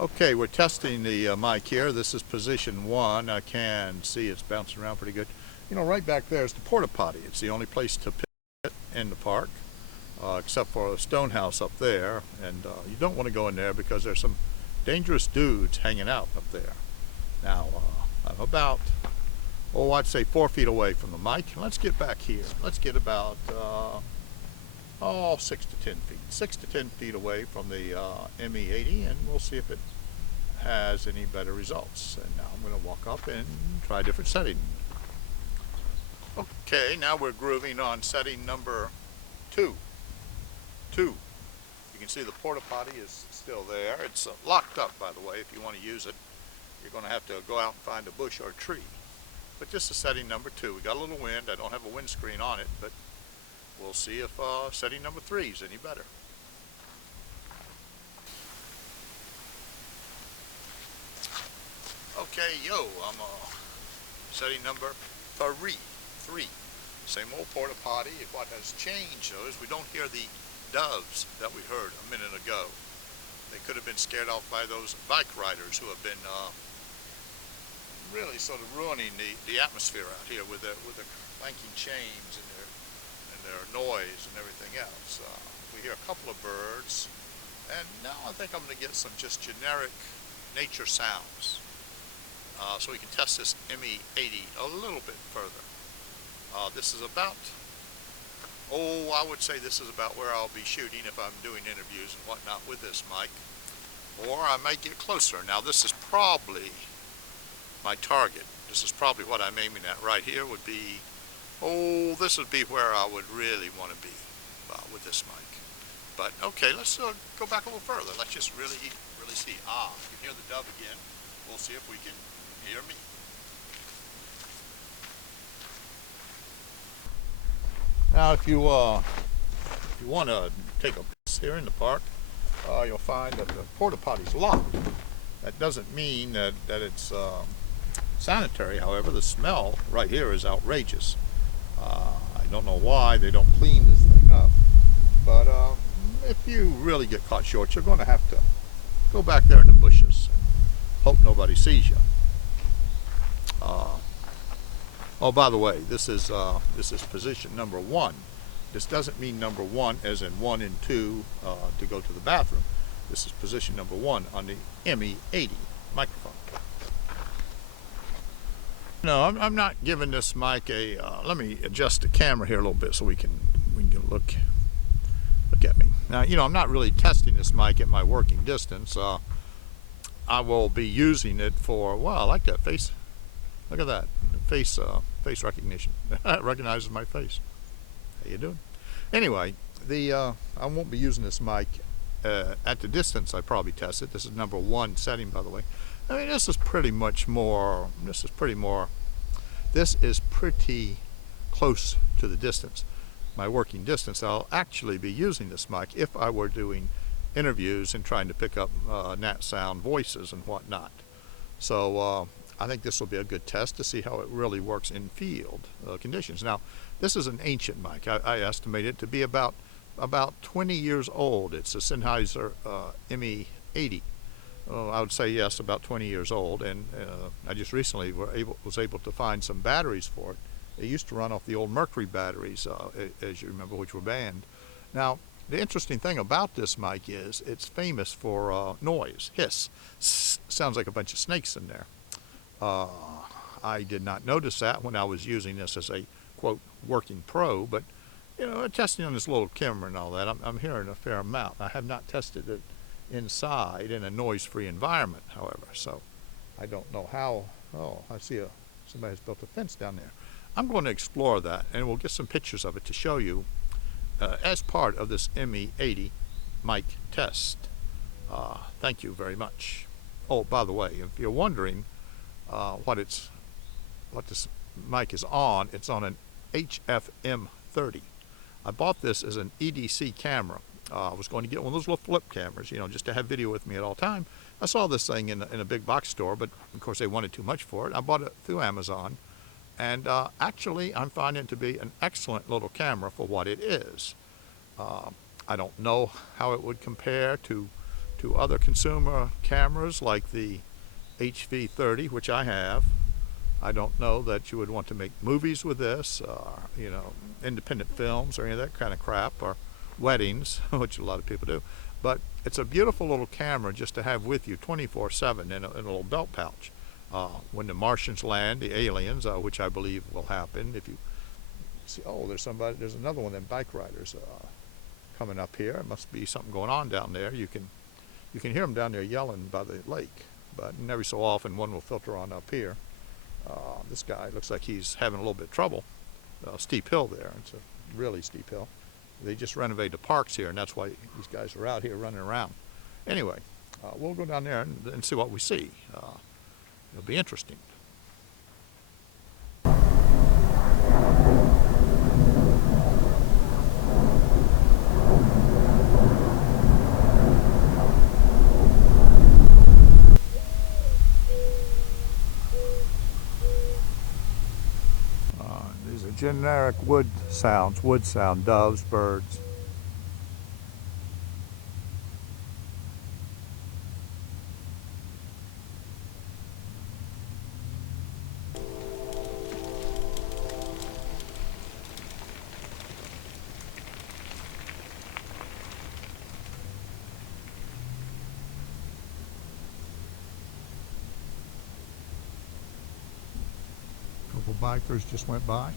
Okay, we're testing the mic here. This is position 1. I can see it's bouncing around pretty good. You know, right back there is the porta potty. It's the only place to pit in the park, except for a stone house up there. And you don't want to go in there because there's some dangerous dudes hanging out up there. Now, I'm about, I'd say 4 feet away from the mic. Let's get back here. Let's get about 6 to 10 feet. 6 to 10 feet away from the ME80, and we'll see if it has any better results. And now I'm going to walk up and try a different setting. Okay, now we're grooving on setting number 2. You can see the porta potty is still there. It's locked up, by the way. If you want to use it, you're going to have to go out and find a bush or a tree. But this is setting number 2. We got a little wind. I don't have a windscreen on it, but we'll see if setting number 3 is any better. Okay, I'm setting number 3. Same old porta potty. What has changed though is we don't hear the doves that we heard a minute ago. They could have been scared off by those bike riders who have been really sort of ruining the atmosphere out here with their clanking chains and their noise and everything else. We hear a couple of birds, and now I think I'm going to get some just generic nature sounds, so we can test this ME80 a little bit further. This is about, I would say this is about where I'll be shooting if I'm doing interviews and whatnot with this mic, or I might get closer. Now this is probably my target. This is probably what I'm aiming at right here. Would be, this would be where I would really want to be with this mic. But okay, let's go back a little further. Let's just really see. You can hear the dove again. We'll see if we can hear me. Now, if you want to take a piss here in the park, you'll find that the porta potty's locked. That doesn't mean that it's sanitary. However, the smell right here is outrageous. I don't know why they don't clean this thing up, but if you really get caught short, you're going to have to go back there in the bushes and hope nobody sees you. By the way, this is position number 1. This doesn't mean number 1 as in 1 and 2 to go to the bathroom. This is position number 1 on the ME80 microphone. No, I'm not giving this mic a. Let me adjust the camera here a little bit so we can look at me. Now, I'm not really testing this mic at my working distance. I will be using it for. Wow, I like that face. Look at that face recognition. It recognizes my face. How you doing? Anyway, I won't be using this mic at the distance I probably test it. This is number 1 setting, by the way. I mean, this is pretty close to the distance, my working distance. I'll actually be using this mic if I were doing interviews and trying to pick up nat sound voices and whatnot. So I think this will be a good test to see how it really works in field conditions. Now, this is an ancient mic. I estimate it to be about 20 years old. It's a Sennheiser ME80. I would say yes, about 20 years old, and I just recently was able to find some batteries for it. They used to run off the old Mercury batteries, as you remember, which were banned. Now, the interesting thing about this mic is it's famous for noise, hiss. Sounds like a bunch of snakes in there. I did not notice that when I was using this as a, quote, working pro, but, testing on this little camera and all that, I'm hearing a fair amount. I have not tested it inside in a noise-free environment, however, so I don't know how. I see somebody has built a fence down there. I'm going to explore that, and we'll get some pictures of it to show you as part of this ME80 mic test. Thank you very much. By the way, if you're wondering what this mic is on, it's on an HFM30. I bought this as an EDC camera. I was going to get one of those little flip cameras, just to have video with me at all time. I saw this thing in a big box store, but of course they wanted too much for it. I bought it through Amazon, and actually I'm finding it to be an excellent little camera for what it is. I don't know how it would compare to to other consumer cameras like the HV30, which I have. I don't know that you would want to make movies with this, you know, independent films or any of that kind of crap, or weddings, which a lot of people do. But it's a beautiful little camera just to have with you 24/7 in a little belt pouch. When the Martians land, the aliens, which I believe will happen, if you see, oh, there's another one of them bike riders coming up here. It must be something going on down there. You can hear them down there yelling by the lake, but every so often one will filter on up here. This guy looks like he's having a little bit of trouble. Steep hill there. It's a really steep hill. They just renovated the parks here, and that's why these guys are out here running around. Anyway, we'll go down there and see what we see. It'll be interesting. These are generic wood sound, doves, birds. Couple bikers just went by.